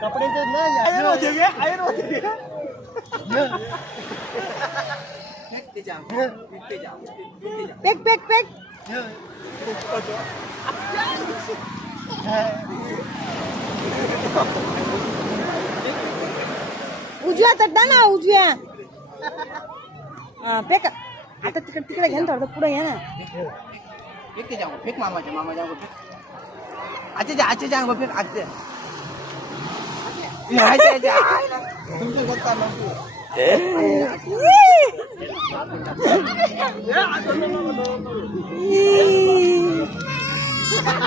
कपडे ते नाही आयन होते गे आयन होते पेक पेक पेक उजव्या चड्डा ना उजव्या हा पेक आता तिकडे तिकडे घ्या ना थोडं पुढे घ्या ना फेक ते जाओ फेक मामा जाओ फेक आचे जाओ फेक आचे तुमच्या गप्पा नको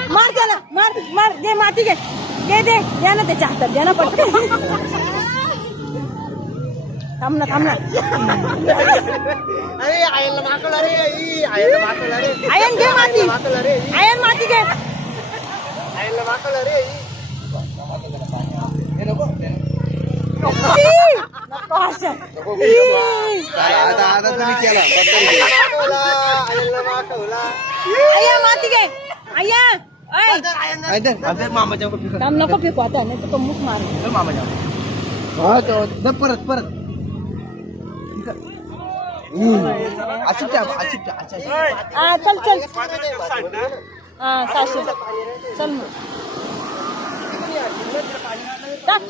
मार त्याला मार मार दे माती घे दे द्या ना त्याच्या हातात द्या ना पटकन थांब ना अरे आयला माकल अरे आयला माकल अरे आयन घे माती माकल अरे आयन माती घे आयला माकल अरे हे नको नको असं आता तुम्ही केला आयला माकवला आया माती घे आया अरे मामा जाओ फेक थांब नको फेकू आता नाही तो मुस मार मामा जाओ हा तो परत अच्छा चल हा सासू चल मग टाक